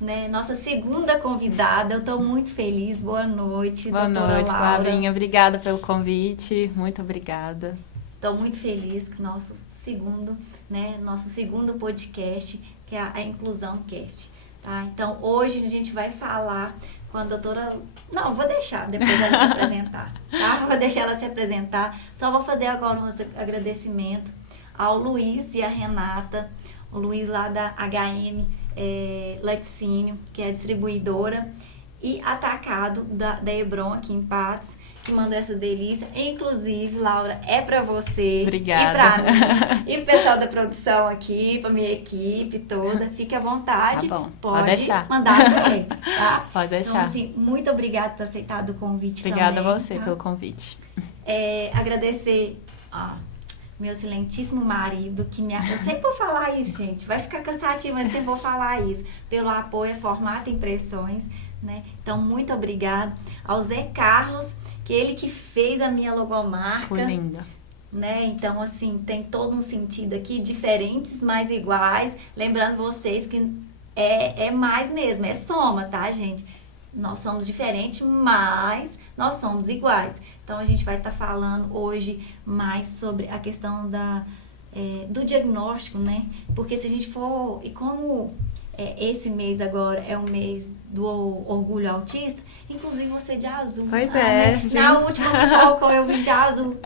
né, nossa segunda convidada. Eu estou muito feliz. Boa noite, Boa doutora noite, Laura. Flavinha. Obrigada pelo convite. Muito obrigada. Estou muito feliz que nosso segundo podcast, que é a Inclusão Cast. Tá? Então, hoje a gente vai falar com a doutora... Não, vou deixar depois ela se apresentar. Tá? Vou deixar ela se apresentar. Só vou fazer agora um agradecimento ao Luiz e a Renata. O Luiz lá da HM Laticínio, que é a distribuidora, e Atacado da Hebron, aqui em Patos, que mandou essa delícia. Inclusive, Laura, é pra você. Obrigada. E pra mim. E pro pessoal da produção aqui, pra minha equipe toda. Fique à vontade. Tá bom. Pode deixar. mandar também, tá? Pode deixar. Então, assim, muito obrigada por ter aceitado o convite Obrigada também. a você tá? pelo convite. Agradecer meu excelentíssimo marido, que eu sempre vou falar isso, gente. Vai ficar cansativo, mas sempre vou falar isso. Pelo apoio a Formata Impressões, né? Então, muito obrigado ao Zé Carlos, que ele que fez a minha logomarca. Ficou linda. Né? Então, assim, tem todo um sentido aqui, diferentes, mas iguais. Lembrando vocês que é mais mesmo, é soma, tá, gente? Nós somos diferentes, mas nós somos iguais. Então, a gente vai estar falando hoje mais sobre a questão do diagnóstico, né? Porque se a gente for... E como esse mês agora é o mês do orgulho autista, inclusive você de azul. Pois né? Na última foco eu vim de azul.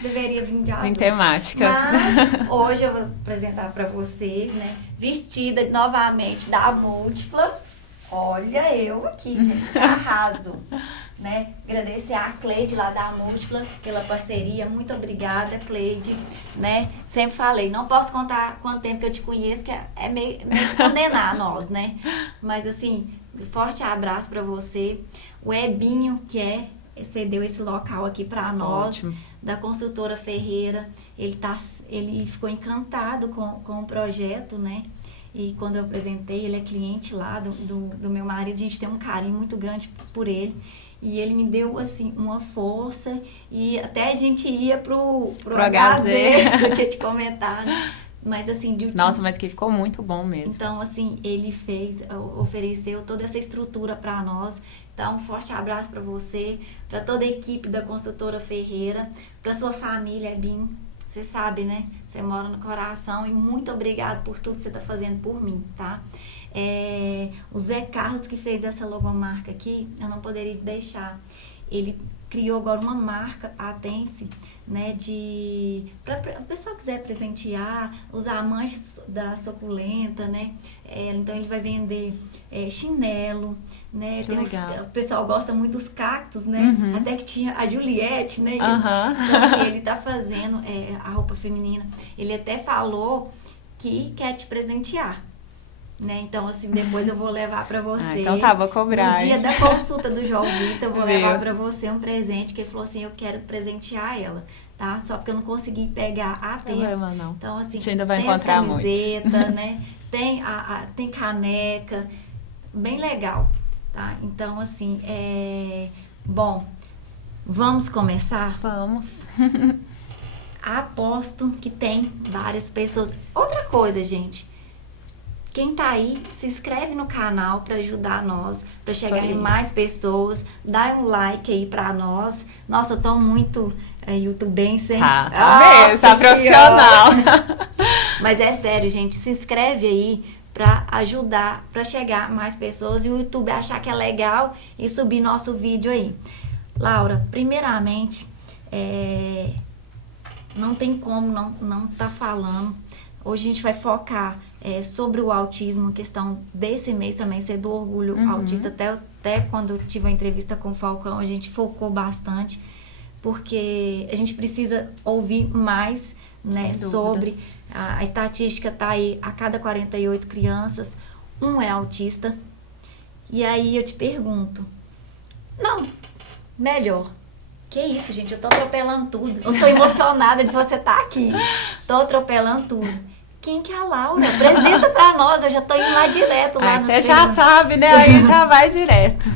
Deveria vir de azul. Em temática. Mas hoje eu vou apresentar para vocês, né? Vestida novamente da Múltipla. Olha eu aqui, gente, arraso, né? Agradecer a Cleide lá da Múltipla pela parceria, muito obrigada, Cleide, né? Sempre falei, não posso contar quanto tempo que eu te conheço, que é meio condenar nós, né? Mas assim, forte abraço para você. O Ebinho, que cedeu esse local aqui para nós, ótimo. Da construtora Ferreira, ele ficou encantado com o projeto, né? E quando eu apresentei, ele é cliente lá do meu marido, a gente tem um carinho muito grande por ele. E ele me deu, assim, uma força. E até a gente ia pro HZ, que eu tinha te comentado. Mas, assim... Nossa, mas que ficou muito bom mesmo. Então, assim, ele ofereceu toda essa estrutura para nós. Então, um forte abraço para você, para toda a equipe da construtora Ferreira, para sua família, Ebinho. Você sabe, né? Você mora no coração e muito obrigado por tudo que você está fazendo por mim, tá? O Zé Carlos, que fez essa logomarca aqui, eu não poderia deixar. Ele criou agora uma marca, a Tense, né? Para o pessoal quiser presentear, usar manches da suculenta, né? Então ele vai vender chinelo, né? O pessoal gosta muito dos cactos, né? Uhum. Até que tinha a Juliette, né? Uhum. Então, assim, ele tá fazendo a roupa feminina. Ele até falou que quer te presentear. Né? Então, assim, depois eu vou levar pra você. Então tá, vou cobrar. No dia da consulta do João Vitor, eu vou levar pra você um presente, que ele falou assim, eu quero presentear ela, tá? Só porque eu não consegui pegar a tempo. Não. Então, assim, a gente ainda vai tem encontrar as camisetas, né? Tem caneca, bem legal, tá? Então, assim, bom, vamos começar? Vamos. Aposto que tem várias pessoas. Outra coisa, gente, quem tá aí, se inscreve no canal para ajudar nós, para chegar em mais pessoas, dá um like aí para nós. Nossa, eu tô muito youtubense, hein? Tá mesmo, tá profissional. Mas é sério, gente, se inscreve aí para ajudar, para chegar mais pessoas e o YouTube achar que é legal e subir nosso vídeo aí. Laura, primeiramente, não tem como não tá falando. Hoje a gente vai focar sobre o autismo, questão desse mês também, ser do orgulho autista. Até quando eu tive uma entrevista com o Falcão, a gente focou bastante, porque a gente precisa ouvir mais, né, sobre... A estatística tá aí, a cada 48 crianças, um é autista. E aí eu te pergunto, melhor... Que isso, gente, eu tô atropelando tudo. Eu tô emocionada de você estar aqui. Tô atropelando tudo. Quem que é a Laura? Apresenta pra nós, eu já tô indo lá direto. Você já sabe, né? Aí já vai direto.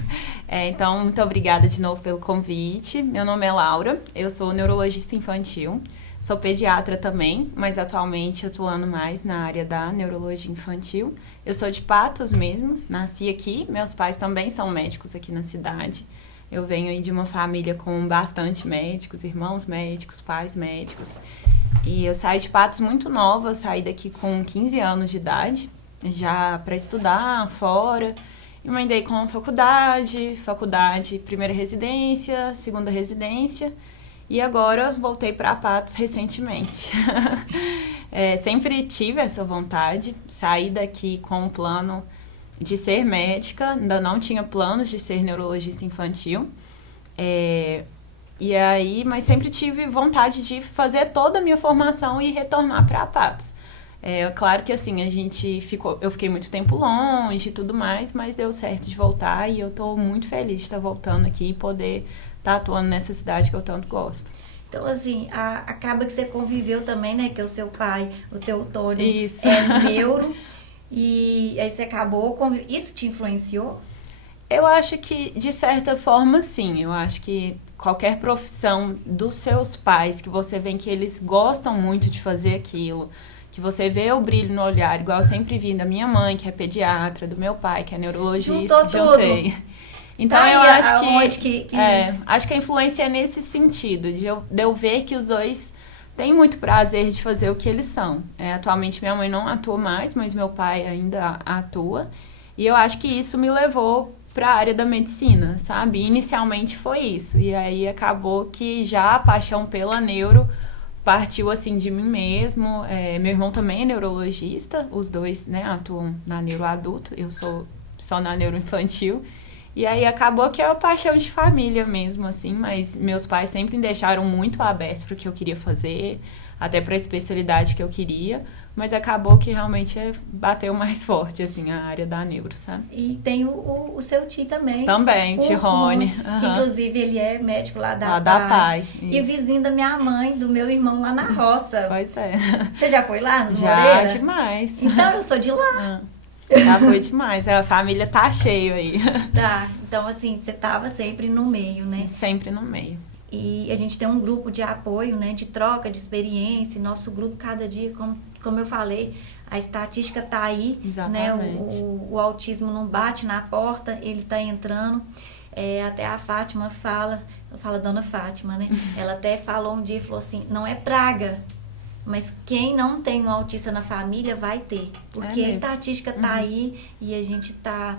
Então, muito obrigada de novo pelo convite. Meu nome é Laura, eu sou neurologista infantil. Sou pediatra também, mas atualmente atuando mais na área da neurologia infantil. Eu sou de Patos mesmo, nasci aqui, meus pais também são médicos aqui na cidade. Eu venho aí de uma família com bastante médicos, irmãos médicos, pais médicos. E eu saí de Patos muito nova, saí daqui com 15 anos de idade, já para estudar fora. Emendei com faculdade, primeira residência, segunda residência. E agora voltei para Patos recentemente. Sempre tive essa vontade, saí daqui com o plano de ser médica, ainda não tinha planos de ser neurologista infantil. E aí, mas sempre tive vontade de fazer toda a minha formação e retornar para Patos. Claro que assim, eu fiquei muito tempo longe e tudo mais, mas deu certo de voltar e eu estou muito feliz de estar voltando aqui e poder estar atuando nessa cidade que eu tanto gosto. Então, assim, acaba que você conviveu também, né? Que o seu pai, o teu Tony, Isso. é neuro. E aí você acabou Isso te influenciou? Eu acho que, de certa forma, sim. Eu acho que qualquer profissão dos seus pais, que você vê que eles gostam muito de fazer aquilo, que você vê o brilho no olhar, igual eu sempre vi da minha mãe, que é pediatra, do meu pai, que é neurologista, juntei. Então, eu acho acho que a influência é nesse sentido, de eu ver que os dois têm muito prazer de fazer o que eles são. Atualmente, minha mãe não atua mais, mas meu pai ainda atua. E eu acho que isso me levou para a área da medicina, sabe? Inicialmente foi isso. E aí, acabou que já a paixão pela neuro partiu, assim, de mim mesmo. Meu irmão também é neurologista, os dois, né, atuam na neuroadulto, eu sou só na neuroinfantil. E aí acabou que é uma paixão de família mesmo, assim, mas meus pais sempre me deixaram muito aberto para o que eu queria fazer, até para a especialidade que eu queria, mas acabou que realmente bateu mais forte, assim, a área da neuro, sabe? E tem o seu tio também. Também, tio Rony. Que inclusive ele é médico lá da PAI. E vizinho da minha mãe, do meu irmão lá na roça. Pois é. Você já foi lá nos Já, Moreira? demais. Então eu sou de lá. Já foi demais, a família tá cheio aí. Tá, então assim, você tava sempre no meio, né? Sempre no meio. E a gente tem um grupo de apoio, né, de troca de experiência. Nosso grupo, cada dia, como eu falei, a estatística tá aí. Exatamente. Né? O autismo não bate na porta, ele tá entrando. Até a Fátima fala Dona Fátima, né? Ela até falou um dia, falou assim, não é praga, mas quem não tem um autista na família vai ter. Porque a estatística tá aí e a gente tá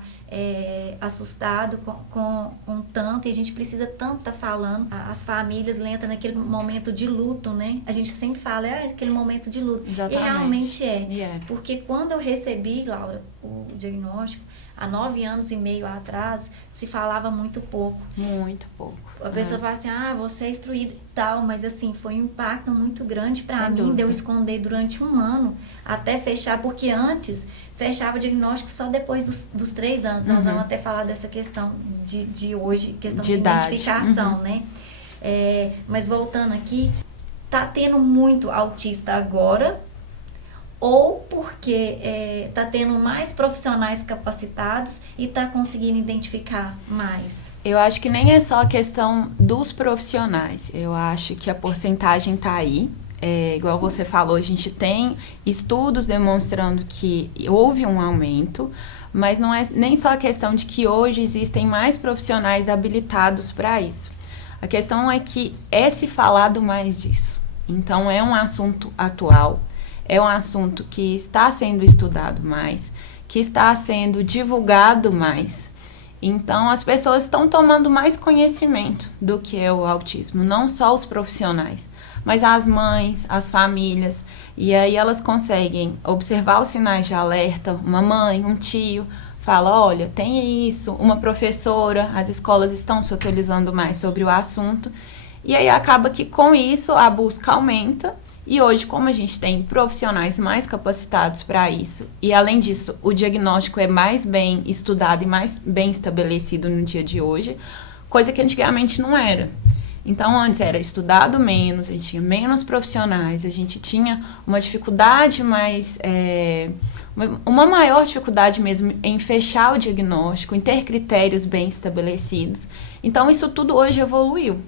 assustado com tanto, e a gente precisa tanto estar falando. As famílias entram naquele momento de luto, né? A gente sempre fala, aquele momento de luto. Exatamente. E realmente é. Yeah. Porque quando eu recebi, Laura, o diagnóstico, há 9 anos e meio atrás, se falava muito pouco. Muito pouco. A pessoa fala assim, você é instruída e tal, mas assim, foi um impacto muito grande para mim, dúvida. de eu esconder durante 1 ano, até fechar, porque antes fechava o diagnóstico só depois dos 3 anos. Nós vamos até falar dessa questão de hoje, questão de identificação, né? Mas voltando aqui, tá tendo muito autista agora, ou porque tá tendo mais profissionais capacitados e tá conseguindo identificar mais? Eu acho que nem é só a questão dos profissionais. Eu acho que a porcentagem tá aí. Igual você falou, a gente tem estudos demonstrando que houve um aumento, mas não é nem só a questão de que hoje existem mais profissionais habilitados para isso. A questão é que se falado mais disso. Então, é um assunto atual. É um assunto que está sendo estudado mais, que está sendo divulgado mais. Então, as pessoas estão tomando mais conhecimento do que é o autismo, não só os profissionais, mas as mães, as famílias. E aí elas conseguem observar os sinais de alerta, uma mãe, um tio, fala, olha, tem isso, uma professora, as escolas estão se atualizando mais sobre o assunto. E aí acaba que com isso a busca aumenta. E hoje, como a gente tem profissionais mais capacitados para isso, e além disso, o diagnóstico é mais bem estudado e mais bem estabelecido no dia de hoje, coisa que antigamente não era. Então, antes era estudado menos, a gente tinha menos profissionais, a gente tinha uma dificuldade mais, uma maior dificuldade mesmo em fechar o diagnóstico, em ter critérios bem estabelecidos. Então, isso tudo hoje evoluiu.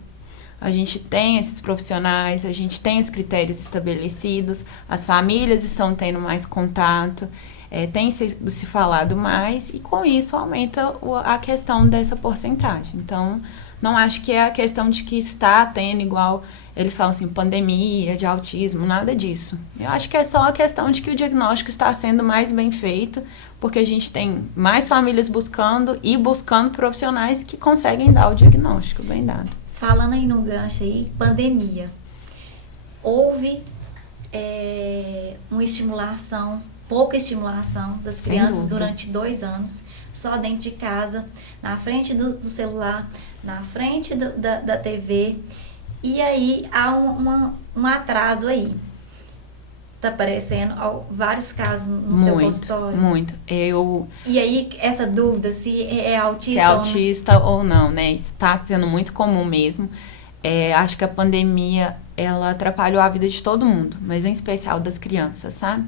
a gente tem esses profissionais, a gente tem os critérios estabelecidos, as famílias estão tendo mais contato, tem se falado mais, e com isso aumenta a questão dessa porcentagem. Então, não acho que é a questão de que está tendo igual, eles falam assim, pandemia de autismo, nada disso. Eu acho que é só a questão de que o diagnóstico está sendo mais bem feito, porque a gente tem mais famílias buscando profissionais que conseguem dar o diagnóstico bem dado. Falando aí no gancho aí, pandemia. Houve uma estimulação, pouca estimulação das crianças durante 2 anos, só dentro de casa, na frente do celular, na frente da TV. E aí há um atraso aí. Tá aparecendo vários casos no seu consultório. Muito. E aí, essa dúvida se é autista, se é autista ou não, né? Isso tá sendo muito comum mesmo. Acho que a pandemia, ela atrapalhou a vida de todo mundo, mas em especial das crianças, sabe?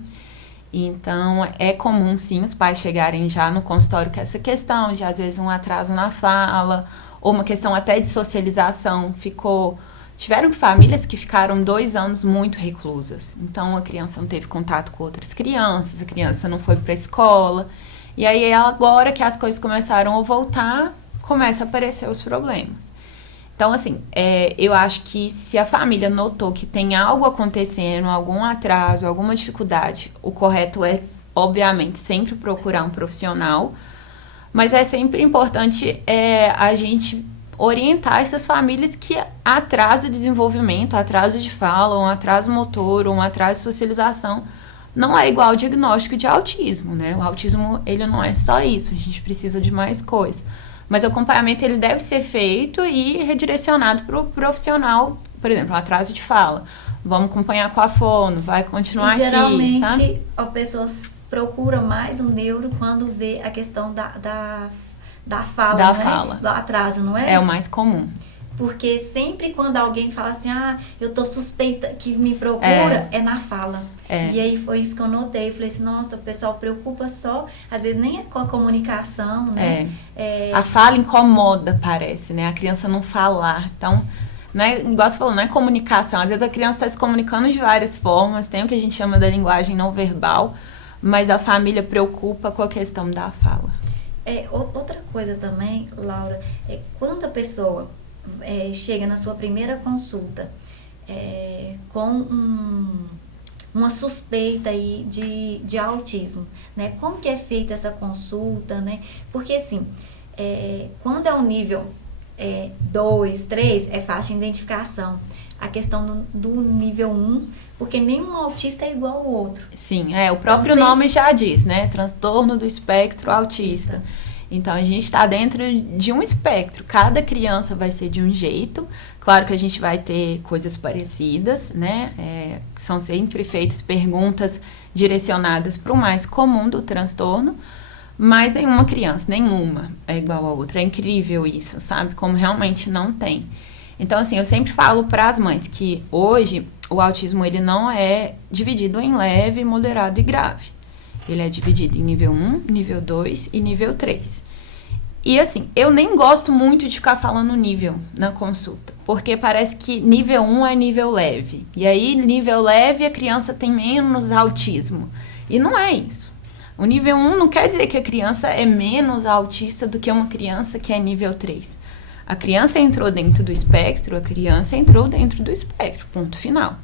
Então, é comum, sim, os pais chegarem já no consultório com essa questão de, às vezes, um atraso na fala, ou uma questão até de socialização. Tiveram famílias que ficaram 2 anos muito reclusas. Então, a criança não teve contato com outras crianças, a criança não foi para a escola. E aí, agora que as coisas começaram a voltar, começam a aparecer os problemas. Então, assim, eu acho que se a família notou que tem algo acontecendo, algum atraso, alguma dificuldade, o correto é, obviamente, sempre procurar um profissional. Mas é sempre importante a gente orientar essas famílias que atraso de desenvolvimento, atraso de fala, um atraso motor, um atraso de socialização, não é igual ao diagnóstico de autismo, né? O autismo, ele não é só isso, a gente precisa de mais coisa. Mas o acompanhamento, ele deve ser feito e redirecionado para o profissional, por exemplo, um atraso de fala. Vamos acompanhar com a fono, vai continuar aqui, geralmente, sabe? A pessoa procura mais um neuro quando vê a questão da fala, Da né? fala. Do atraso, não é? É o mais comum. Porque sempre quando alguém fala assim, eu tô suspeita, que me procura, é na fala. E aí foi isso que eu notei. Eu falei assim, nossa, o pessoal preocupa só, às vezes nem é com a comunicação, né? A fala incomoda, parece, né? A criança não falar. Então, né, igual você falou, não é comunicação. Às vezes a criança está se comunicando de várias formas, tem o que a gente chama da linguagem não verbal, mas a família preocupa com a questão da fala. Outra coisa também, Laura, quando a pessoa chega na sua primeira consulta com uma suspeita aí de autismo, né? Como que é feita essa consulta, né? Porque assim, quando é um nível 2, 3, é fácil de identificação. A questão do nível 1, porque nenhum autista é igual ao outro. Sim, o próprio nome já diz, né? Transtorno do espectro autista. Então, a gente está dentro de um espectro. Cada criança vai ser de um jeito. Claro que a gente vai ter coisas parecidas, né? São sempre feitas perguntas direcionadas para o mais comum do transtorno. Mas nenhuma criança, nenhuma é igual a outra. É incrível isso, sabe? Como realmente não tem. Então, assim, eu sempre falo para as mães que hoje o autismo, ele não é dividido em leve, moderado e grave. Ele é dividido em nível 1, nível 2 e nível 3. E assim, eu nem gosto muito de ficar falando nível na consulta, porque parece que nível 1 é nível leve. E aí, nível leve, a criança tem menos autismo. E não é isso. O nível 1 não quer dizer que a criança é menos autista do que uma criança que é nível 3. A criança entrou dentro do espectro, a criança entrou dentro do espectro, ponto final.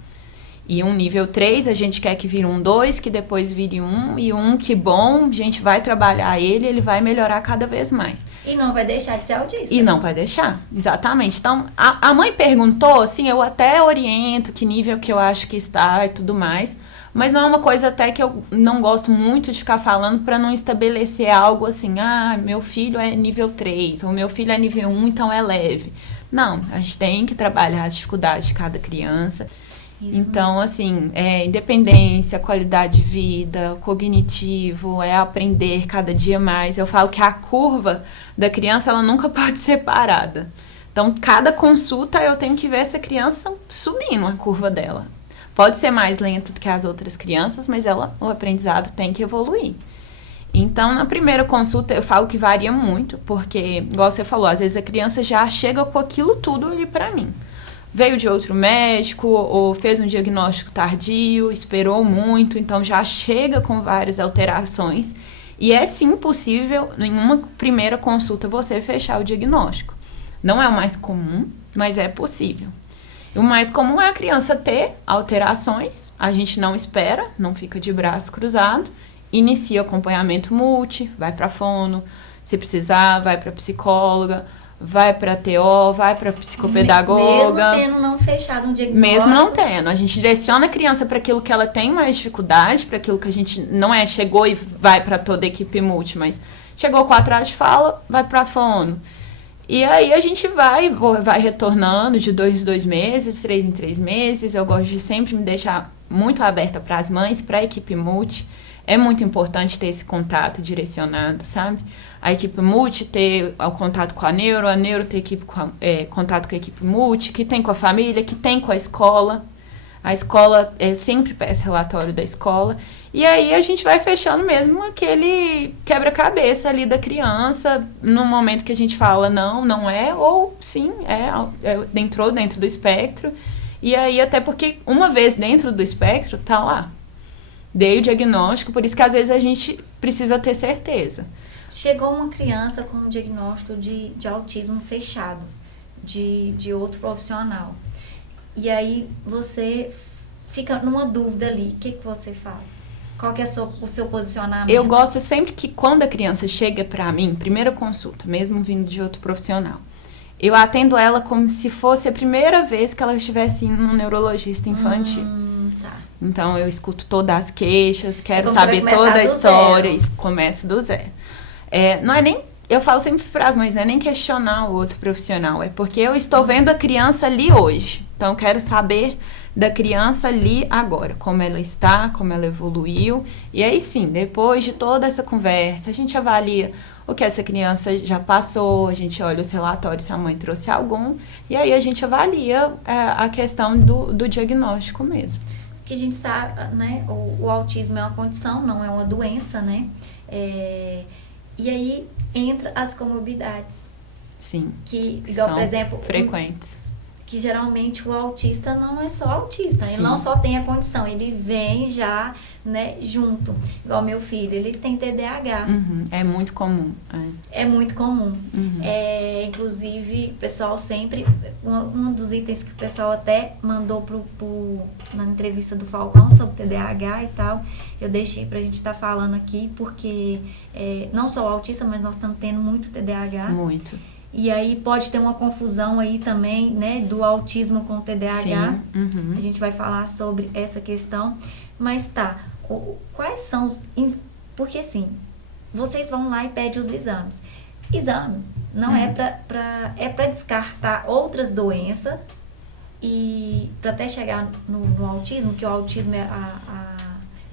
E um nível 3, a gente quer que vire um 2, que depois vire 1, e um que bom, a gente vai trabalhar ele vai melhorar cada vez mais. E não vai deixar de ser autista. E não vai deixar, exatamente. Então, a mãe perguntou, assim, eu até oriento que nível que eu acho que está e tudo mais, mas não é uma coisa até que eu não gosto muito de ficar falando para não estabelecer algo assim, meu filho é nível 3, ou meu filho é nível 1, então é leve. Não, a gente tem que trabalhar as dificuldades de cada criança. Isso então, mesmo. Assim, independência, qualidade de vida, cognitivo, aprender cada dia mais. Eu falo que a curva da criança, ela nunca pode ser parada. Então, cada consulta eu tenho que ver essa criança subindo a curva dela. Pode ser mais lento do que as outras crianças, mas o aprendizado tem que evoluir. Então, na primeira consulta, eu falo que varia muito, porque, igual você falou, às vezes a criança já chega com aquilo tudo ali pra mim. veio de outro médico ou fez um diagnóstico tardio, esperou muito, então já chega com várias alterações. E é sim possível, em uma primeira consulta, você fechar o diagnóstico. Não é o mais comum, mas é possível. O mais comum é a criança ter alterações, a gente não espera, não fica de braço cruzado, inicia o acompanhamento multi, vai para fono, se precisar, vai para psicóloga, vai para TO, vai para psicopedagoga. Mesmo tendo não fechado um diagnóstico. Mesmo não tendo. A gente direciona a criança para aquilo que ela tem mais dificuldade, para aquilo que a gente não chegou e vai para toda a equipe multi, mas chegou com atraso de fala, vai para fono. E aí a gente vai retornando de 2 em 2 meses, 3 em 3 meses. Eu gosto de sempre me deixar muito aberta para as mães, para a equipe multi. É muito importante ter esse contato direcionado, sabe? A equipe multi ter o contato com a neuro ter contato com a equipe multi, que tem com a família, que tem com a escola. A escola sempre peça relatório da escola. E aí a gente vai fechando mesmo aquele quebra-cabeça ali da criança, no momento que a gente fala não é, ou sim, entrou dentro do espectro. E aí até porque uma vez dentro do espectro, tá lá. Dei o diagnóstico, por isso que às vezes a gente precisa ter certeza. Chegou uma criança com um diagnóstico de autismo fechado, de outro profissional. E aí você fica numa dúvida ali. O que você faz? Qual que é o seu posicionamento? Eu gosto sempre que quando a criança chega pra mim, primeira consulta, mesmo vindo de outro profissional, eu atendo ela como se fosse a primeira vez que ela estivesse indo num neurologista infantil. Tá. Então eu escuto todas as queixas, quero saber toda a história e começo do zero. Não é nem, eu falo sempre para as mães, não é nem questionar o outro profissional, é porque eu estou vendo a criança ali hoje. Então eu quero saber da criança ali agora, como ela está, como ela evoluiu. E aí sim, depois de toda essa conversa, a gente avalia o que essa criança já passou, a gente olha os relatórios se a mãe trouxe algum, e aí a gente avalia a questão do diagnóstico mesmo. Que a gente sabe, né, o autismo é uma condição, não é uma doença, né? E aí entra as comorbidades. Sim. Que, igual, são por exemplo, frequentes. Que geralmente o autista não é só autista, Sim. ele não só tem a condição, ele vem já, né, junto. Igual meu filho, ele tem TDAH. É muito comum. É muito comum. Inclusive, o pessoal sempre, um dos itens que o pessoal até mandou na entrevista do Falcão sobre TDAH e tal, eu deixei pra gente estar falando aqui, porque não só o autista, mas nós estamos tendo muito TDAH. Muito. E aí pode ter uma confusão aí também, né, do autismo com o TDAH. Sim. A gente vai falar sobre essa questão. Mas tá, quais são os... Porque assim, vocês vão lá e pedem os exames. Exames não é para descartar outras doenças e para até chegar no autismo, que o autismo é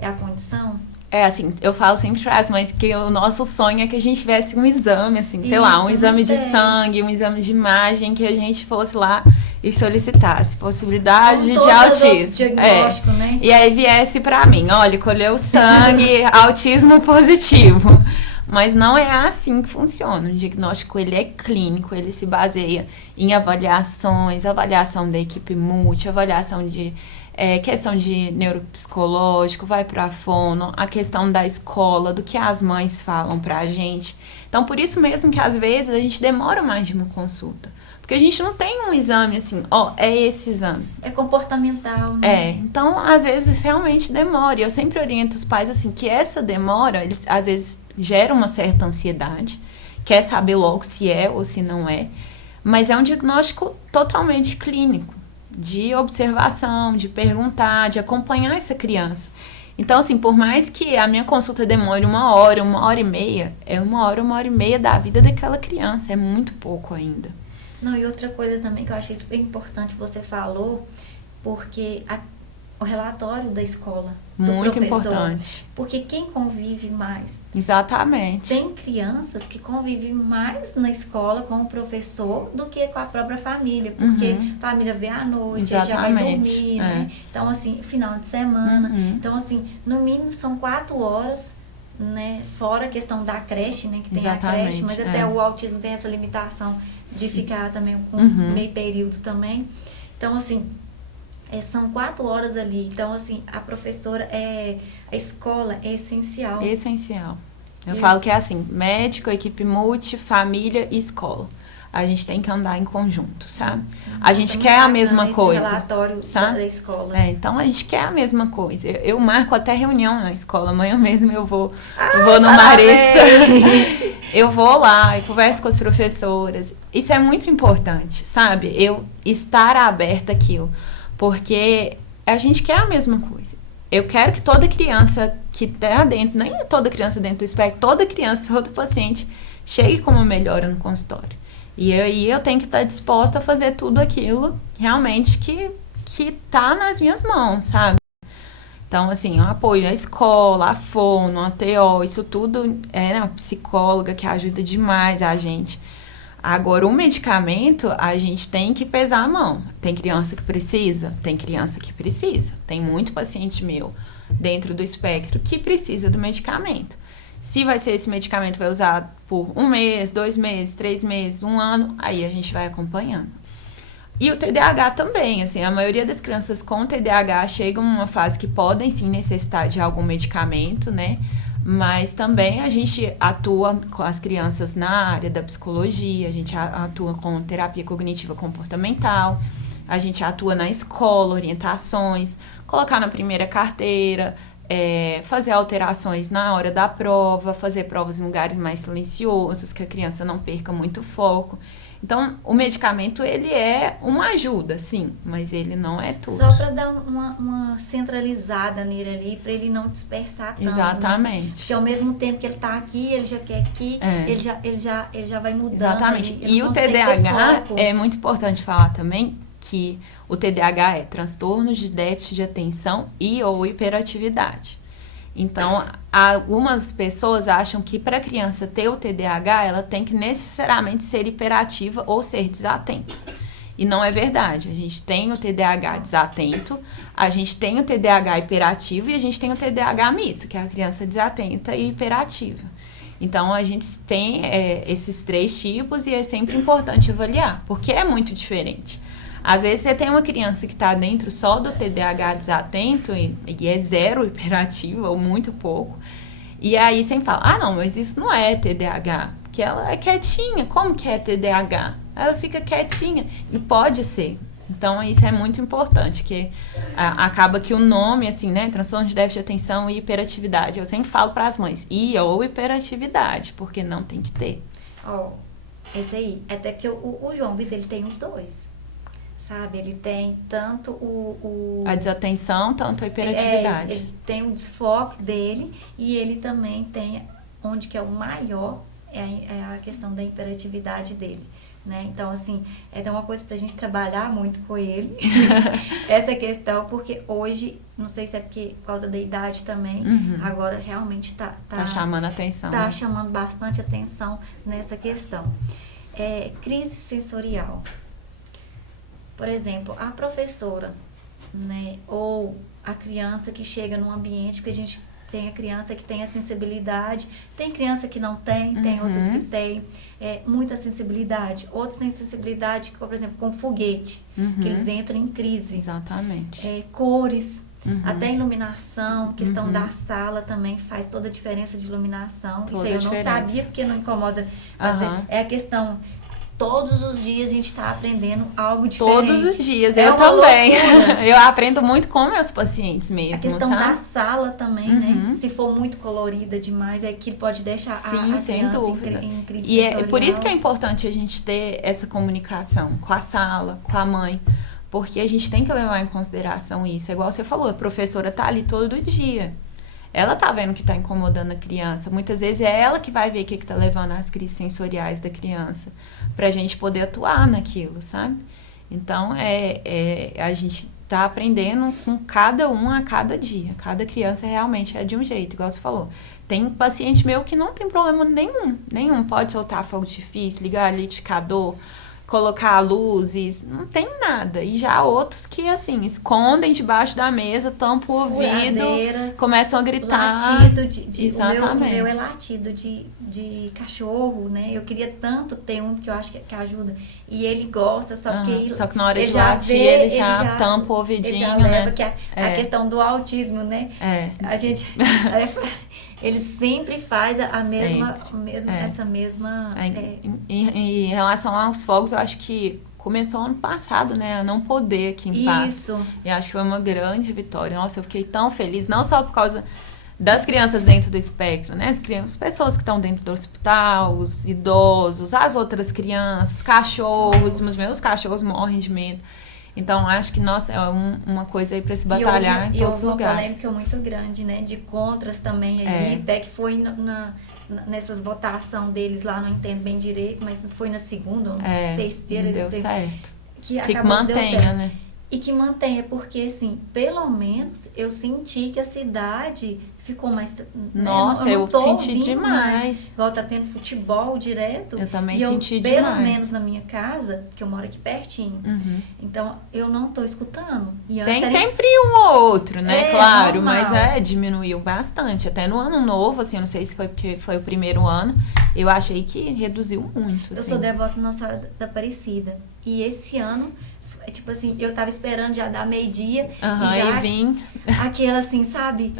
a condição. Assim, eu falo sempre para as mães que o nosso sonho é que a gente tivesse um exame, assim, sei lá, um exame de sangue, um exame de imagem, que a gente fosse lá e solicitasse possibilidade de autismo. Né? E aí viesse para mim, olha, colheu sangue, autismo positivo. Mas não é assim que funciona. O diagnóstico, ele é clínico, ele se baseia em avaliações, avaliação da equipe multi, avaliação de questão de neuropsicológico, vai para a fono, a questão da escola, do que as mães falam pra gente. Então, por isso mesmo que às vezes a gente demora mais de uma consulta. Porque a gente não tem um exame assim, é esse exame. É comportamental, né? Então às vezes realmente demora. E eu sempre oriento os pais assim, que essa demora, eles às vezes gera uma certa ansiedade, quer saber logo se é ou se não é. Mas é um diagnóstico totalmente clínico, de observação, de perguntar, de acompanhar essa criança. Então, assim, por mais que a minha consulta demore 1 hora, 1 hora e meia, é 1 hora, 1 hora e meia da vida daquela criança, é muito pouco ainda. Não, e outra coisa também que eu achei super importante, você falou, porque o relatório da escola, do muito professor, importante. Porque quem convive mais... Exatamente. Tem crianças que convivem mais na escola com o professor do que com a própria família, porque a família vê à noite, aí já vai dormir, né? Então, assim, final de semana. Então, assim, no mínimo são 4 horas, né? Fora a questão da creche, né? Que tem a creche, mas até o autismo tem essa limitação de ficar também com meio período também. Então, assim, são 4 horas ali. Então, assim, a professora, a escola é essencial. Essencial. Eu falo que é assim, médico, equipe multi, família e escola. A gente tem que andar em conjunto, sabe? A gente quer a mesma coisa, relatório sabe? da escola. Então a gente quer a mesma coisa. Eu marco até reunião na escola. Amanhã mesmo eu vou no Marista. Eu vou lá e converso com as professoras. Isso é muito importante, sabe? Eu estar aberta àquilo. Porque a gente quer a mesma coisa. Eu quero que toda criança que está dentro, nem toda criança dentro do espectro, toda criança, todo paciente, chegue com uma melhora no consultório. E aí eu tenho que estar disposta a fazer tudo aquilo realmente que tá nas minhas mãos, sabe? Então, assim, o apoio à escola, à fono, à TO, isso tudo é uma psicóloga que ajuda demais a gente. Agora, o medicamento, a gente tem que pesar a mão. Tem criança que precisa? Tem criança que precisa. Tem muito paciente meu dentro do espectro que precisa do medicamento. Se vai ser esse medicamento, vai usar por 1 mês, 2 meses, 3 meses, 1 ano, aí a gente vai acompanhando. E o TDAH também, assim, a maioria das crianças com TDAH chegam numa fase que podem sim necessitar de algum medicamento, né? Mas também a gente atua com as crianças na área da psicologia, a gente atua com terapia cognitiva comportamental, a gente atua na escola, orientações, colocar na primeira carteira, fazer alterações na hora da prova, fazer provas em lugares mais silenciosos, que a criança não perca muito foco. Então, o medicamento, ele é uma ajuda, sim, mas ele não é tudo. Só para dar uma centralizada nele ali, para ele não dispersar tanto. Exatamente. Né? Porque ao mesmo tempo que ele tá aqui, ele já quer aqui, ele já vai mudando. Exatamente. E o TDAH, é muito importante falar também que o TDAH é transtornos de déficit de atenção e ou hiperatividade. Então, algumas pessoas acham que para a criança ter o TDAH, ela tem que necessariamente ser hiperativa ou ser desatenta. E não é verdade. A gente tem o TDAH desatento, a gente tem o TDAH hiperativo e a gente tem o TDAH misto, que é a criança desatenta e hiperativa. Então, a gente tem esses 3 tipos e é sempre importante avaliar, porque é muito diferente. Às vezes você tem uma criança que está dentro só do TDAH desatento e é 0 hiperativa ou muito pouco. E aí você fala, não, mas isso não é TDAH, porque ela é quietinha. Como que é TDAH? Ela fica quietinha. E pode ser. Então, isso é muito importante, que acaba que o nome, assim, né, transtorno de déficit de atenção e hiperatividade, eu sempre falo para as mães, ou hiperatividade, porque não tem que ter. Esse aí, até porque o João Vitor, ele tem os 2. Sabe, ele tem tanto a desatenção, tanto a hiperatividade. Ele tem o desfoque dele e ele também tem, onde que é o maior, é a questão da hiperatividade dele, né? Então, assim, é uma coisa pra gente trabalhar muito com ele, essa questão, porque hoje, não sei se é por causa da idade também, agora realmente tá chamando atenção. Tá, né? Chamando bastante atenção nessa questão. Crise sensorial. Por exemplo, a professora, né, ou a criança que chega num ambiente, porque a gente tem a criança que tem a sensibilidade, tem criança que não tem, tem outras que tem muita sensibilidade, outros têm sensibilidade, por exemplo, com foguete, que eles entram em crise. Exatamente. Cores, até iluminação, questão da sala também faz toda a diferença de iluminação. Isso aí eu não sabia, porque não incomoda, mas é a questão... Todos os dias a gente está aprendendo algo diferente. Todos os dias, eu também. Eu aprendo muito com meus pacientes mesmo, a questão sabe? da sala também, né? Se for muito colorida demais, é que pode deixar a criança em crise sensorial. E por isso que é importante a gente ter essa comunicação com a sala, com a mãe. Porque a gente tem que levar em consideração isso. É igual você falou, a professora tá ali todo dia. Ela tá vendo que tá incomodando a criança. Muitas vezes é ela que vai ver o que tá levando às crises sensoriais da criança. Pra gente poder atuar naquilo, sabe? Então, a gente tá aprendendo com cada um a cada dia. Cada criança realmente é de um jeito, igual você falou. Tem paciente meu que não tem problema nenhum. Pode soltar fogo difícil, ligar liquidificador, colocar luzes, não tem nada. E já outros que, assim, escondem debaixo da mesa, tampam o ouvido, Furadeira, começam a gritar. latido Exatamente. O meu é latido de cachorro, né? Eu queria tanto ter um que eu acho que ajuda. E ele gosta, só que Só que na hora ele de já latir, vê, ele já tampa o ele ouvidinho, já né? leva que a questão do autismo, né? A gente ele sempre faz a mesma essa mesma Em relação aos fogos, eu acho que começou ano passado, né? A não poder aqui em Patos. Isso. E acho que foi uma grande vitória. Nossa, eu fiquei tão feliz, não só por causa das crianças dentro do espectro, né? As pessoas que estão dentro do hospital, os idosos, as outras crianças, cachorros. Os meus cachorros morrem de medo. Então, acho que, nossa, é uma coisa aí para se batalhar em todos os lugares. E uma polêmica muito grande, né? De contras também aí, até que foi nessas votações deles lá, não entendo bem direito, mas foi na segunda ou na terceira. Deu certo. Que mantenha, né? E que mantenha, porque assim, pelo menos eu senti que a cidade ficou mais... Nossa, eu senti demais. Mais. Igual tá tendo futebol direto. Eu também senti demais. Pelo menos na minha casa, que eu moro aqui pertinho. Então, eu não tô escutando. E tem sempre um ou outro, né? Claro, normal. Mas diminuiu bastante. Até no ano novo, assim, eu não sei se foi porque foi o primeiro ano, eu achei que reduziu muito. Eu sou devota Nossa Senhora da Aparecida. E esse ano... Tipo assim, eu tava esperando já dar meio-dia e já vim. Aquela assim, sabe?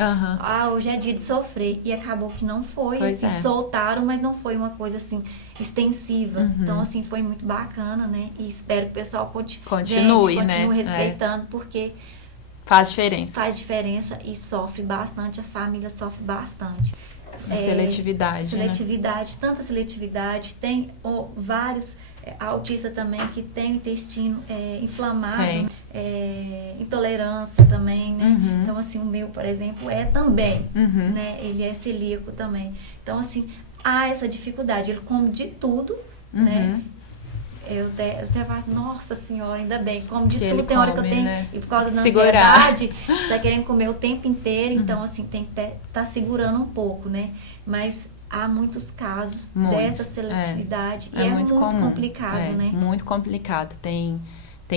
Hoje é dia de sofrer. E acabou que não foi, soltaram, mas não foi uma coisa assim, extensiva. Então, assim, foi muito bacana, né? E espero que o pessoal continue respeitando, porque faz diferença. Faz diferença e sofre bastante, as famílias sofrem bastante. Seletividade, tanta seletividade, tem vários autistas também que tem o intestino inflamado, intolerância também, né? Então, assim, o meu, por exemplo, também, né? Ele é celíaco também. Então, assim, há essa dificuldade, ele come de tudo, né? Eu até falo assim, nossa senhora, ainda bem, como de tudo, tem hora que eu tenho, né? E por causa da ansiedade, tá querendo comer o tempo inteiro, então assim, tem que tá segurando um pouco, né? Mas há muitos casos dessa seletividade e é muito complicado, né? Muito complicado, tem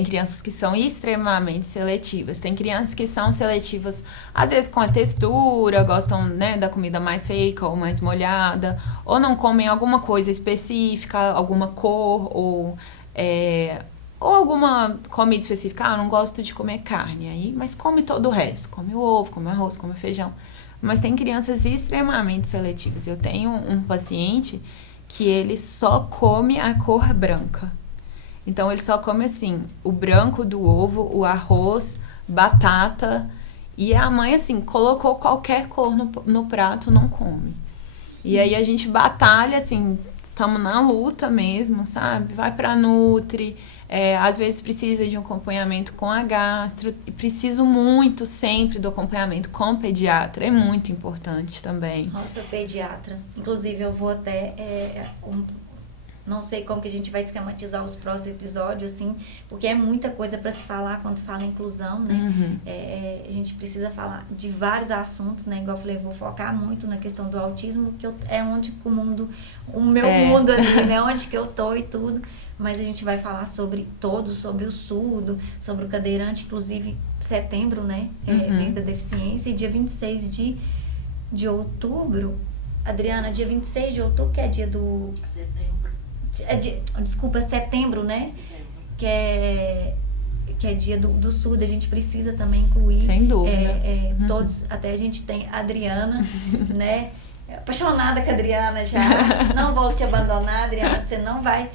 crianças que são extremamente seletivas. Tem crianças que são seletivas, às vezes com a textura, gostam, né, da comida mais seca ou mais molhada, ou não comem alguma coisa específica, alguma cor, ou alguma comida específica. Não gosto de comer carne, aí, mas come todo o resto. Come o ovo, come o arroz, come o feijão. Mas tem crianças extremamente seletivas. Eu tenho um paciente que ele só come a cor branca. Então, ele só come, assim, o branco do ovo, o arroz, batata. E a mãe, assim, colocou qualquer cor no prato, não come. E aí, a gente batalha, assim, estamos na luta mesmo, sabe? Vai pra Nutri, às vezes precisa de um acompanhamento com a gastro. E preciso muito sempre do acompanhamento com o pediatra. É muito importante também. Nossa, pediatra. Inclusive, eu vou até... não sei como que a gente vai esquematizar os próximos episódios, assim, porque é muita coisa para se falar quando fala em inclusão, né? A gente precisa falar de vários assuntos, né? Igual eu falei, eu vou focar muito na questão do autismo, que é onde o meu mundo ali, né? Onde que eu tô e tudo. Mas a gente vai falar sobre o surdo, sobre o cadeirante, inclusive setembro, né? Mês da deficiência, e dia 26 de outubro, Adriana, dia 26 de outubro, que é dia do... setembro, né? Setembro. Que é dia do surdo, a gente precisa também incluir. Sem dúvida. Todos, até a gente tem a Adriana, né? Apaixonada com a Adriana já. Não vou te abandonar, Adriana, você não vai...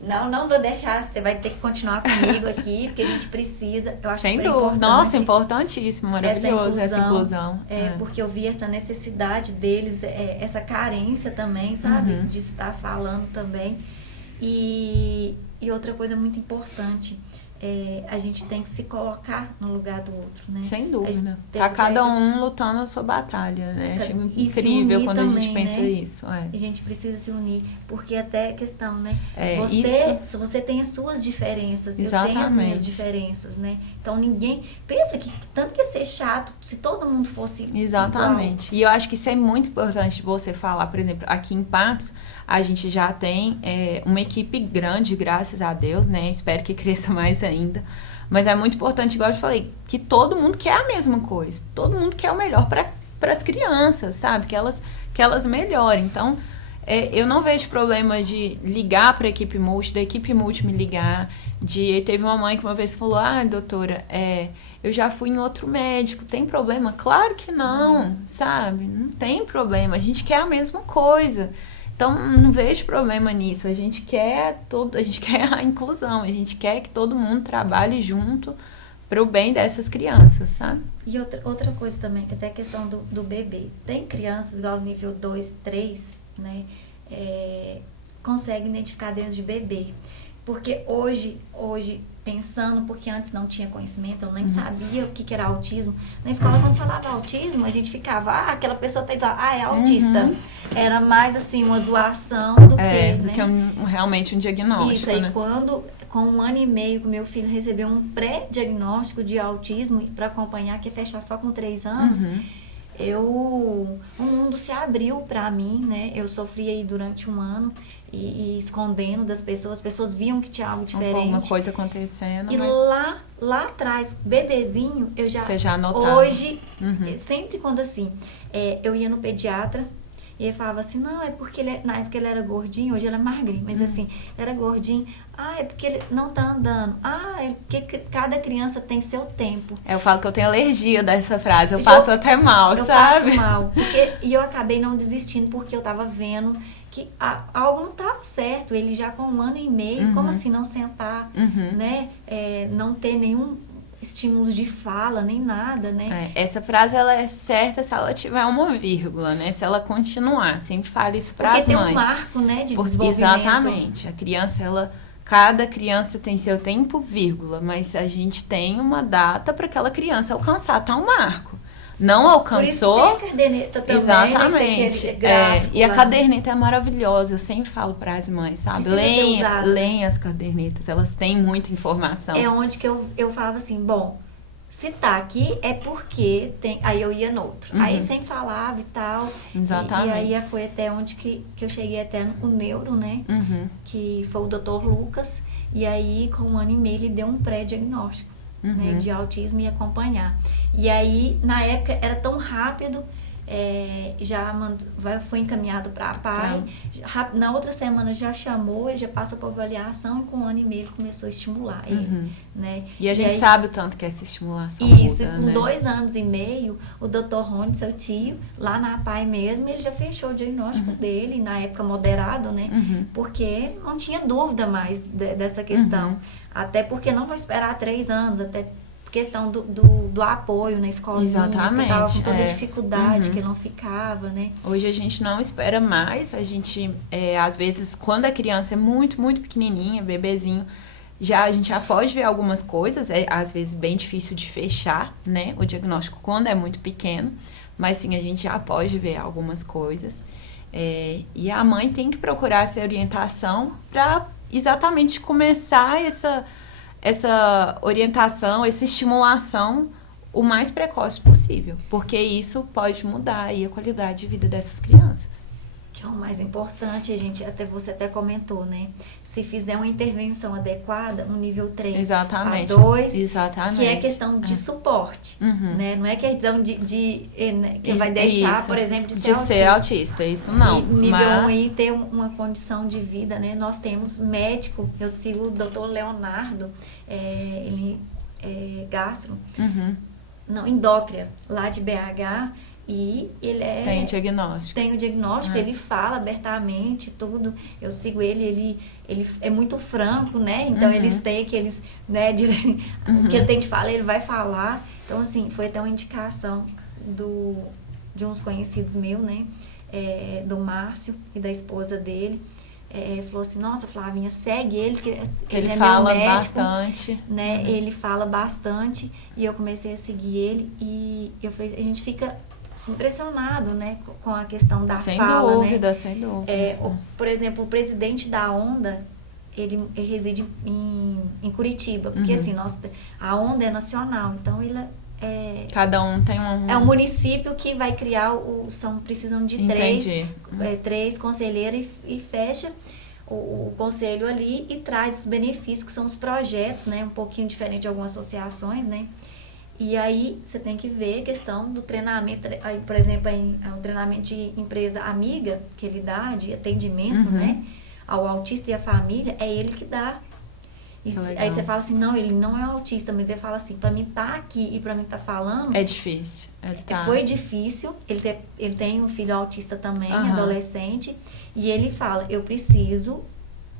Não vou deixar, você vai ter que continuar comigo aqui, porque a gente precisa, eu acho super importante. Nossa, importantíssimo, maravilhoso essa inclusão. Porque eu vi essa necessidade deles, essa carência também, sabe? De estar falando também. E outra coisa muito importante, a gente tem que se colocar no lugar do outro, né? Sem dúvida. Tem Tá cada de... um lutando a sua batalha, né? Acho incrível quando também, a gente pensa né? isso. A gente precisa se unir, porque até questão, né? Você tem as suas diferenças, Exatamente. eu tenho as minhas diferenças, né? Então ninguém pensa que tanto que ia ser chato se todo mundo fosse Exatamente. igual. E eu acho que isso é muito importante você falar, por exemplo, aqui em Patos, a gente já tem uma equipe grande, graças a Deus, né? Espero que cresça mais ainda. Mas é muito importante, igual eu te falei, que todo mundo quer a mesma coisa. Todo mundo quer o melhor para as crianças, sabe? Que elas melhorem. Então, eu não vejo problema de ligar para a equipe multi, da equipe multi me ligar. Teve uma mãe que uma vez falou, doutora, eu já fui em outro médico, tem problema? Claro que não, sabe? Não tem problema, a gente quer a mesma coisa. Então, não vejo problema nisso. A gente quer a inclusão, a gente quer que todo mundo trabalhe junto para o bem dessas crianças, sabe? E outra coisa também, que até a questão do bebê. Tem crianças, igual nível 2, 3, né? Consegue identificar dentro de bebê. Porque hoje, pensando, porque antes não tinha conhecimento, eu nem sabia o que era autismo. Na escola, quando falava autismo, a gente ficava, aquela pessoa é autista. Era mais, assim, uma zoação do que realmente um diagnóstico, isso aí, né? quando, com 1 ano e meio, meu filho recebeu um pré-diagnóstico de autismo para acompanhar, que ia fechar só com 3 anos, o mundo se abriu para mim, né? Eu sofri aí durante 1 ano e escondendo das pessoas, as pessoas viam que tinha algo diferente. Alguma coisa acontecendo. E mas... lá atrás, bebezinho, Você já notava. Hoje, sempre quando assim, eu ia no pediatra, e ele falava assim, não, é porque na época ele era gordinho, hoje ele é magrinho, mas assim, era gordinho, é porque ele não tá andando, é porque cada criança tem seu tempo. Eu falo que eu tenho alergia dessa frase, eu passo até mal, sabe? Eu passo mal, e eu acabei não desistindo, porque eu tava vendo que algo não tava certo, ele já com 1 ano e meio, como assim não sentar, né, não ter nenhum estímulos de fala, nem nada, né? Essa frase, ela é certa se ela tiver uma vírgula, né? Se ela continuar, sempre falo isso para as mães. Porque tem um marco, né, de desenvolvimento. Exatamente. A criança, cada criança tem seu tempo, vírgula, mas a gente tem uma data para aquela criança alcançar, tá um marco. Não alcançou. Por isso tem a caderneta também, exatamente. Né? Gráfico, e a caderneta é maravilhosa, eu sempre falo para as mães, sabe? Leem as cadernetas, elas têm muita informação. É onde que eu falava assim, bom, se tá aqui é porque tem. Aí eu ia no outro. Aí sempre falava e tal. Exatamente. E aí foi até onde que eu cheguei até o neuro, né? Que foi o Dr. Lucas. E aí, com 1 ano e meio, ele deu um pré-diagnóstico. Né, de autismo e acompanhar. E aí, na época, era tão rápido, foi encaminhado para a PAI. Na outra semana já chamou, ele já passou para avaliação e com 1 ano e meio ele começou a estimular ele. Né? E a gente sabe o tanto que essa estimulação isso, muda, com né? 2 anos e meio, o Dr. Rony, seu tio, lá na PAI mesmo, ele já fechou o diagnóstico dele, na época moderado, né? Porque não tinha dúvida mais dessa questão. Até porque não vai esperar 3 anos, até questão do apoio na escola. Exatamente. Que tava com toda a dificuldade, que não ficava, né? Hoje a gente não espera mais, a gente, às vezes, quando a criança é muito, muito pequenininha, bebezinho, a gente já pode ver algumas coisas, às vezes bem difícil de fechar, né, o diagnóstico quando é muito pequeno, mas sim, a gente já pode ver algumas coisas. E a mãe tem que procurar essa orientação para exatamente começar essa orientação, essa estimulação o mais precoce possível, porque isso pode mudar aí a qualidade de vida dessas crianças. Que é o mais importante, você até comentou, né? Se fizer uma intervenção adequada, um nível 3 a 2, que é questão de suporte, né? Não é questão que vai deixar, por exemplo, de ser autista, isso não. E nível 1 aí ter uma condição de vida, né? Nós temos médico, eu sigo o Dr. Leonardo, ele é gastro, endócrino, lá de BH, e ele tem diagnóstico. Tem o diagnóstico, ele fala abertamente tudo. Eu sigo ele é muito franco, né? Então, eles têm aqueles, né? O que eu tenho de falar, ele vai falar. Então, assim, foi até uma indicação de uns conhecidos meus, né? Do Márcio e da esposa dele. falou assim, nossa, Flavinha, segue ele, que ele é fala meu médico, bastante. né? Ele fala bastante, e eu comecei a seguir ele, e eu falei, a gente fica impressionado, né, com a questão da Sem fala, dúvida, né? sem dúvida. Por exemplo, o presidente da Onda, ele reside em Curitiba, porque assim, a Onda é nacional, então ele cada um tem é um município que vai criar, precisam de três conselheiros e fecha o conselho ali e traz os benefícios, que são os projetos, né, um pouquinho diferente de algumas associações, né? E aí você tem que ver a questão do treinamento, aí, por exemplo, o treinamento de empresa amiga que ele dá, de atendimento, né, ao autista e à família, é ele que dá. E aí você fala assim, não, ele não é autista, mas ele fala assim, pra mim tá aqui e pra mim tá falando... É difícil. Foi difícil, ele tem um filho autista também, adolescente, e ele fala, eu preciso...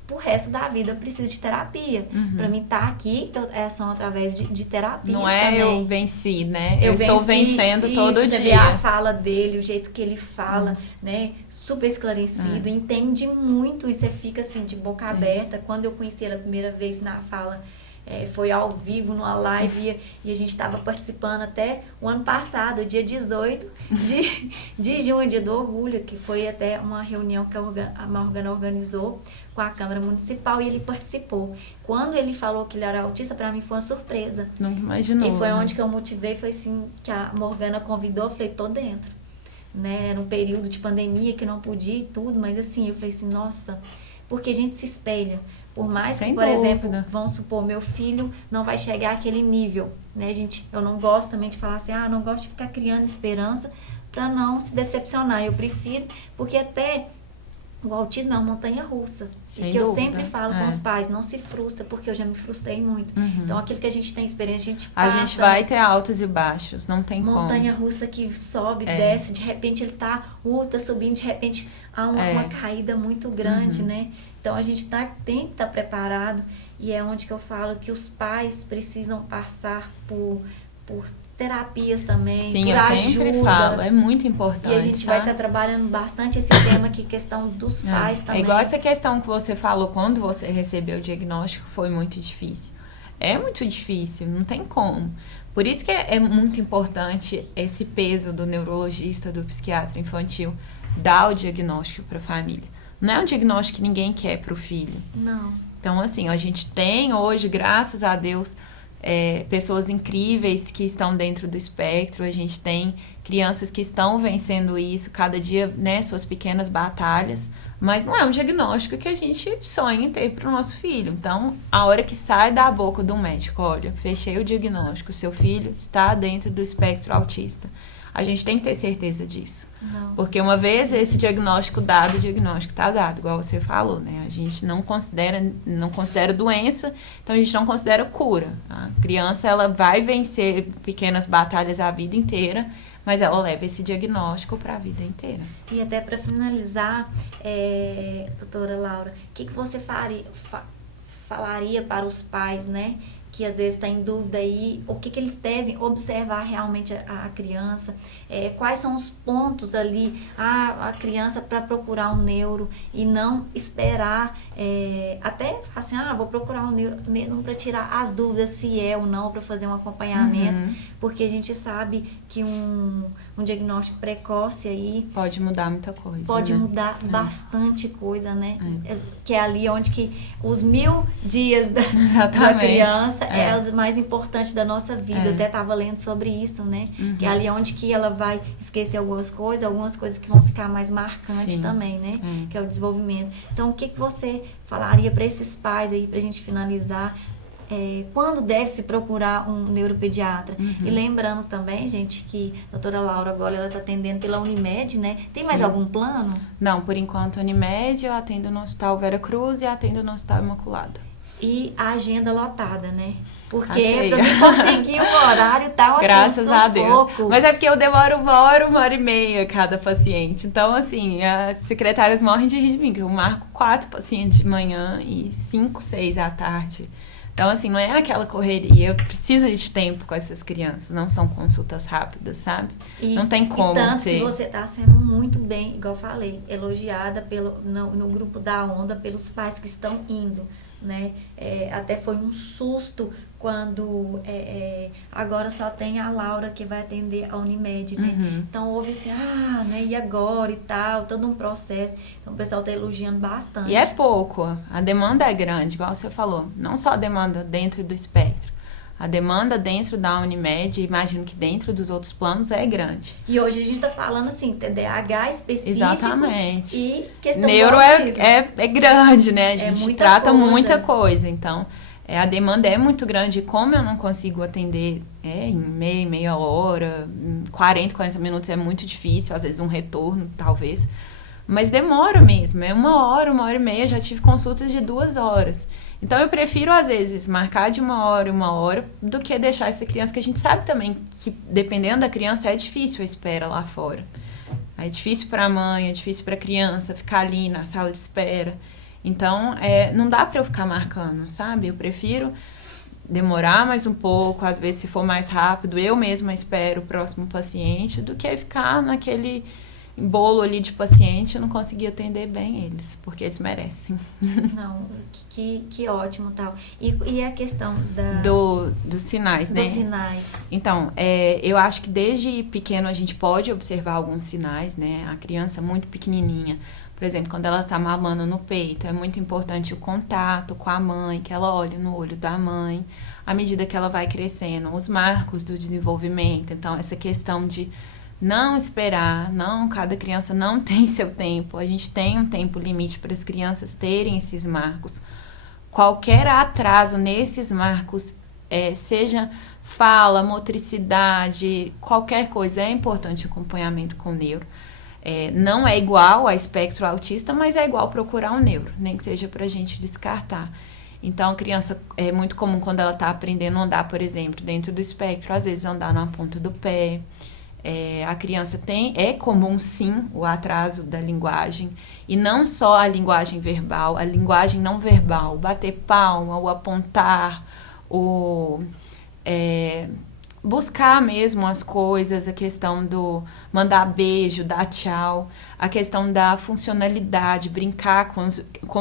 pro resto da vida eu preciso de terapia. Pra mim estar aqui, são através de terapias também. Não é também. eu venci, né? Eu estou vencendo todo você dia. Vê a fala dele, o jeito que ele fala, né? Super esclarecido, entende muito e você fica assim, de boca aberta. Quando eu conheci ele a primeira vez na fala, foi ao vivo, numa live, e a gente estava participando até o ano passado, dia 18 de junho, dia do orgulho, que foi até uma reunião que a Morgana organizou com a Câmara Municipal, e ele participou. Quando ele falou que ele era autista, para mim foi uma surpresa. Não imaginou. E foi onde que eu motivei, foi assim, que a Morgana convidou, eu falei, tô dentro. Né? Era um período de pandemia que não podia e tudo, mas assim, eu falei assim, nossa, porque a gente se espelha. Por mais Sem que, por dúvida. exemplo, vamos supor, meu filho não vai chegar àquele nível, né, gente? Eu não gosto também de falar assim, não gosto de ficar criando esperança para não se decepcionar. Eu prefiro, porque até o autismo é uma montanha-russa. E que eu sempre falo com os pais, não se frustra, porque eu já me frustrei muito. Então, aquilo que a gente tem experiência, a gente passa... A gente vai ter altos e baixos, não tem como. Montanha-russa que sobe, desce, de repente ele tá subindo, de repente há uma caída muito grande, né? Então, a gente tem que estar preparado, e é onde que eu falo que os pais precisam passar por terapias também, sim, por eu ajuda. Sempre falo, é muito importante. E a gente vai estar trabalhando bastante esse tema, que é questão dos pais também. É igual essa questão que você falou, quando você recebeu o diagnóstico, foi muito difícil. É muito difícil, não tem como. Por isso que é muito importante esse peso do neurologista, do psiquiatra infantil, dar o diagnóstico para a família. Não é um diagnóstico que ninguém quer para o filho. Não. Então, assim, a gente tem hoje, graças a Deus, pessoas incríveis que estão dentro do espectro. A gente tem crianças que estão vencendo isso, cada dia, né, suas pequenas batalhas. Mas não é um diagnóstico que a gente sonha em ter para o nosso filho. Então, a hora que sai da boca do médico, olha, fechei o diagnóstico, seu filho está dentro do espectro autista. A gente tem que ter certeza disso. Não. Porque uma vez esse diagnóstico dado, o diagnóstico está dado, igual você falou, né? A gente não considera doença, então a gente não considera cura. A criança, ela vai vencer pequenas batalhas a vida inteira, mas ela leva esse diagnóstico para a vida inteira. E até para finalizar, doutora Laura, o que você falaria para os pais, né? Que às vezes está em dúvida aí, o que eles devem observar realmente a criança, quais são os pontos ali, a criança para procurar um neuro e não esperar, até assim, vou procurar um neuro mesmo para tirar as dúvidas se é ou não, para fazer um acompanhamento, porque a gente sabe que um diagnóstico precoce aí... Pode mudar muita coisa. Pode mudar bastante coisa, né? Que é ali onde que os 1000 dias da criança é os mais importantes da nossa vida. Eu até estava lendo sobre isso, né? Que é ali onde que ela vai esquecer algumas coisas que vão ficar mais marcantes também, né? Que é o desenvolvimento. Então, o que você falaria para esses pais aí, pra gente finalizar? Quando deve se procurar um neuropediatra? E lembrando também, gente, que a doutora Laura agora ela está atendendo pela Unimed, né? Tem mais algum plano? Não, por enquanto Unimed, eu atendo no Hospital Vera Cruz e atendo no Hospital Imaculado. E a agenda lotada, né? Porque para mim conseguir um horário tal, graças a Deus. Mas é porque eu demoro 1h30 cada paciente. Então, assim, as secretárias morrem de rir de mim, que eu marco 4 pacientes de manhã e 5, 6 à tarde. Então, assim, não é aquela correria. Eu preciso de tempo com essas crianças. Não são consultas rápidas, sabe? Não tem como tanto ser. que você tá sendo muito bem, igual eu falei, elogiada no grupo da Onda pelos pais que estão indo, né? Até foi um susto quando agora só tem a Laura que vai atender a Unimed, né? Então houve assim, né? E agora e tal, todo um processo. Então o pessoal tá elogiando bastante. E é pouco, a demanda é grande, igual você falou. Não só a demanda dentro do espectro, a demanda dentro da Unimed, imagino que dentro dos outros planos é grande. E hoje a gente tá falando assim, TDAH específico. Exatamente. E questão neuro do autismo. é grande, né? A gente trata muita coisa. Então, a demanda é muito grande. E como eu não consigo atender em meia hora, 40 minutos é muito difícil. Às vezes um retorno, talvez. Mas demora mesmo. É 1 hora e meia. Já tive consultas de 2 horas. Então, eu prefiro, às vezes, marcar de 1 hora, do que deixar essa criança, que a gente sabe também que, dependendo da criança, é difícil a espera lá fora. É difícil para a mãe, é difícil para a criança ficar ali na sala de espera. Então, não dá para eu ficar marcando, sabe? Eu prefiro demorar mais um pouco, às vezes, se for mais rápido, eu mesma espero o próximo paciente, do que ficar naquele bolo ali de paciente e não conseguir atender bem eles, porque eles merecem. Não, que ótimo, tal. E a questão dos sinais, né? Dos sinais. Então, eu acho que desde pequeno a gente pode observar alguns sinais, né? A criança muito pequenininha, por exemplo, quando ela tá mamando no peito, é muito importante o contato com a mãe, que ela olhe no olho da mãe, à medida que ela vai crescendo, os marcos do desenvolvimento. Então, essa questão de não esperar, cada criança não tem seu tempo, a gente tem um tempo limite para as crianças terem esses marcos. Qualquer atraso nesses marcos, seja fala, motricidade, qualquer coisa, é importante o acompanhamento com o neuro. Não é igual a espectro autista, mas é igual procurar um neuro, nem que seja para a gente descartar. Então, a criança, é muito comum quando ela está aprendendo a andar, por exemplo, dentro do espectro, às vezes andar na ponta do pé. A criança é comum sim o atraso da linguagem, e não só a linguagem verbal, a linguagem não verbal, bater palma, o apontar, buscar mesmo as coisas, a questão do mandar beijo, dar tchau, a questão da funcionalidade, brincar com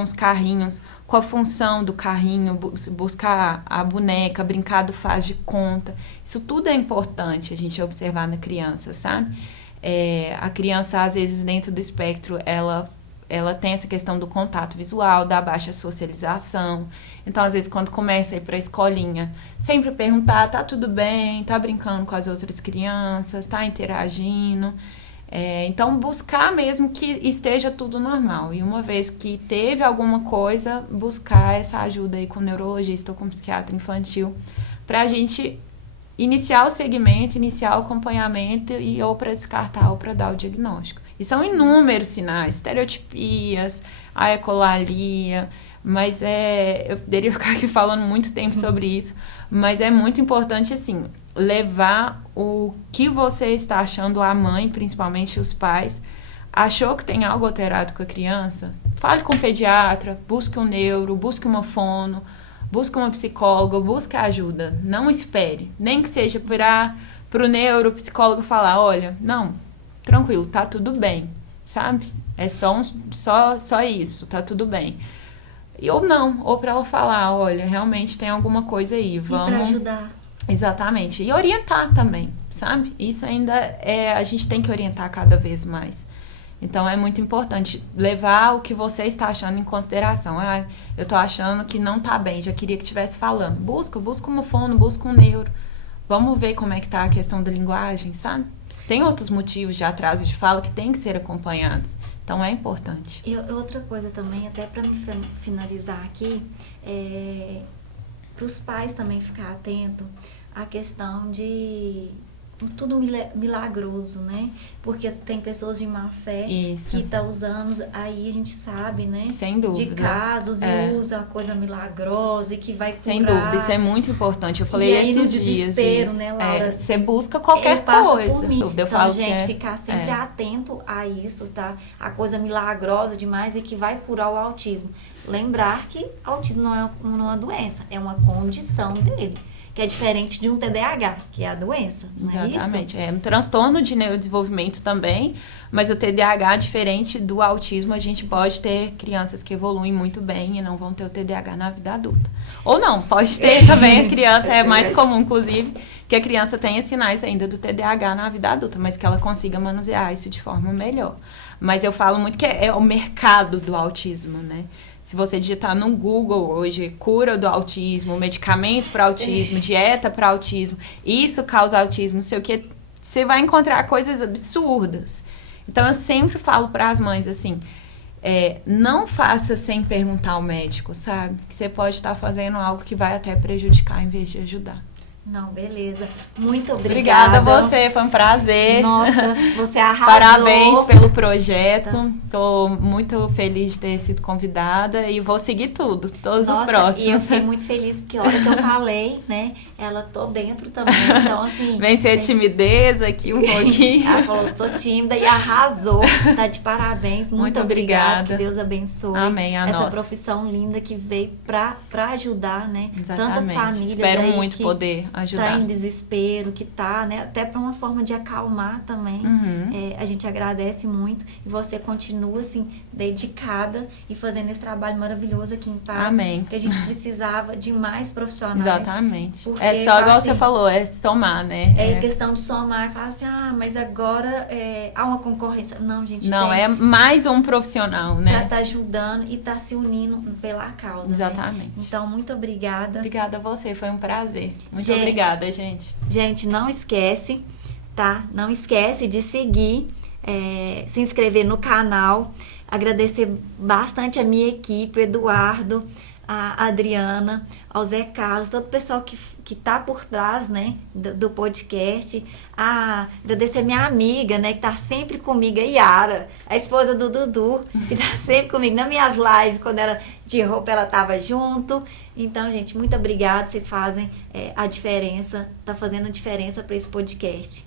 os carrinhos, com a função do carrinho, buscar a boneca, brincar do faz de conta. Isso tudo é importante a gente observar na criança, sabe? A criança, às vezes, dentro do espectro, ela tem essa questão do contato visual, da baixa socialização. Então, às vezes, quando começa a ir para a escolinha, sempre perguntar, tá tudo bem, tá brincando com as outras crianças, tá interagindo. Então, buscar mesmo que esteja tudo normal. E uma vez que teve alguma coisa, buscar essa ajuda aí com o neurologista ou com o psiquiatra infantil, para a gente iniciar o segmento, iniciar o acompanhamento, e ou para descartar ou para dar o diagnóstico. E são inúmeros sinais, estereotipias, a ecolalia, mas eu poderia ficar aqui falando muito tempo sobre isso, mas é muito importante, assim, levar o que você está achando, a mãe, principalmente os pais, achou que tem algo alterado com a criança, fale com o pediatra, busque um neuro, busque uma fono, busque uma psicóloga, busque ajuda, não espere, nem que seja para o neuropsicólogo falar, olha, não, tranquilo, tá tudo bem, sabe? É só isso, tá tudo bem. Ou para ela falar, olha, realmente tem alguma coisa aí, vamos... E para ajudar. Exatamente. E orientar também, sabe? Isso ainda a gente tem que orientar cada vez mais. Então, é muito importante levar o que você está achando em consideração. Eu tô achando que não tá bem, já queria que estivesse falando. Busca uma fono, busca um neuro. Vamos ver como é que tá a questão da linguagem, sabe? Tem outros motivos de atraso de fala que tem que ser acompanhados. Então, é importante. E outra coisa também, até para me finalizar aqui, para os pais também ficar atento à questão de tudo milagroso, né? Porque tem pessoas de má fé Isso. que tá usando, aí a gente sabe, né? Sem dúvida. De casos e usa coisa milagrosa e que vai curar. Sem dúvida, isso é muito importante. Eu falei e aí, esses no dias desespero, né, Laura? Você busca qualquer passo coisa. por mim. Eu então, falo gente, que ficar sempre atento a isso, tá? A coisa milagrosa demais e que vai curar o autismo. Lembrar que autismo não é uma doença, é uma condição dele. Que é diferente de um TDAH, que é a doença, não é isso? Exatamente. É um transtorno de neurodesenvolvimento também, mas o TDAH, diferente do autismo, a gente pode ter crianças que evoluem muito bem e não vão ter o TDAH na vida adulta. Ou não, pode ter também a criança, é mais comum, inclusive, que a criança tenha sinais ainda do TDAH na vida adulta, mas que ela consiga manusear isso de forma melhor. Mas eu falo muito que é o mercado do autismo, né? Se você digitar no Google hoje, cura do autismo, medicamento para autismo, dieta para autismo, isso causa autismo, não sei o que, você vai encontrar coisas absurdas. Então, eu sempre falo para as mães, assim, não faça sem perguntar ao médico, sabe? Que você pode estar fazendo algo que vai até prejudicar em vez de ajudar. Não, beleza. Muito obrigada. Obrigada a você, foi um prazer. Nossa, você arrasou. Parabéns pelo projeto. Tô muito feliz de ter sido convidada e vou seguir todos os próximos. E eu fiquei muito feliz porque a hora que eu falei, né, ela tô dentro também. Então, assim... Vencer a timidez aqui um pouquinho. Ela falou, sou tímida e arrasou. Tá de parabéns. Muito obrigada. Que Deus abençoe. Amém, essa nossa. profissão linda que veio pra ajudar, né? Exatamente. Tantas famílias. Espero aí muito que poder ajudar. Tá em desespero, que tá, né? Até para uma forma de acalmar também. A gente agradece muito. E você continua, assim, dedicada e fazendo esse trabalho maravilhoso aqui em Patos. Amém. Que a gente precisava de mais profissionais. Exatamente. É só, igual assim, você falou, é somar, né? É questão de somar. Falar assim, mas agora há uma concorrência. Não, gente. Não, é mais um profissional, né? Pra tá ajudando e tá se unindo pela causa. Exatamente. Né? Então, muito obrigada. Obrigada a você, foi um prazer. Muito obrigada, gente. Gente, não esquece, tá? Não esquece de seguir, se inscrever no canal. Agradecer bastante a minha equipe, o Eduardo, a Adriana, ao Zé Carlos, todo o pessoal que tá por trás, né, do podcast. Agradecer a minha amiga, né, que tá sempre comigo, a Yara, a esposa do Dudu, que tá sempre comigo nas minhas lives, quando era de roupa ela tava junto. Então, gente, muito obrigada, vocês fazem a diferença, tá fazendo a diferença para esse podcast.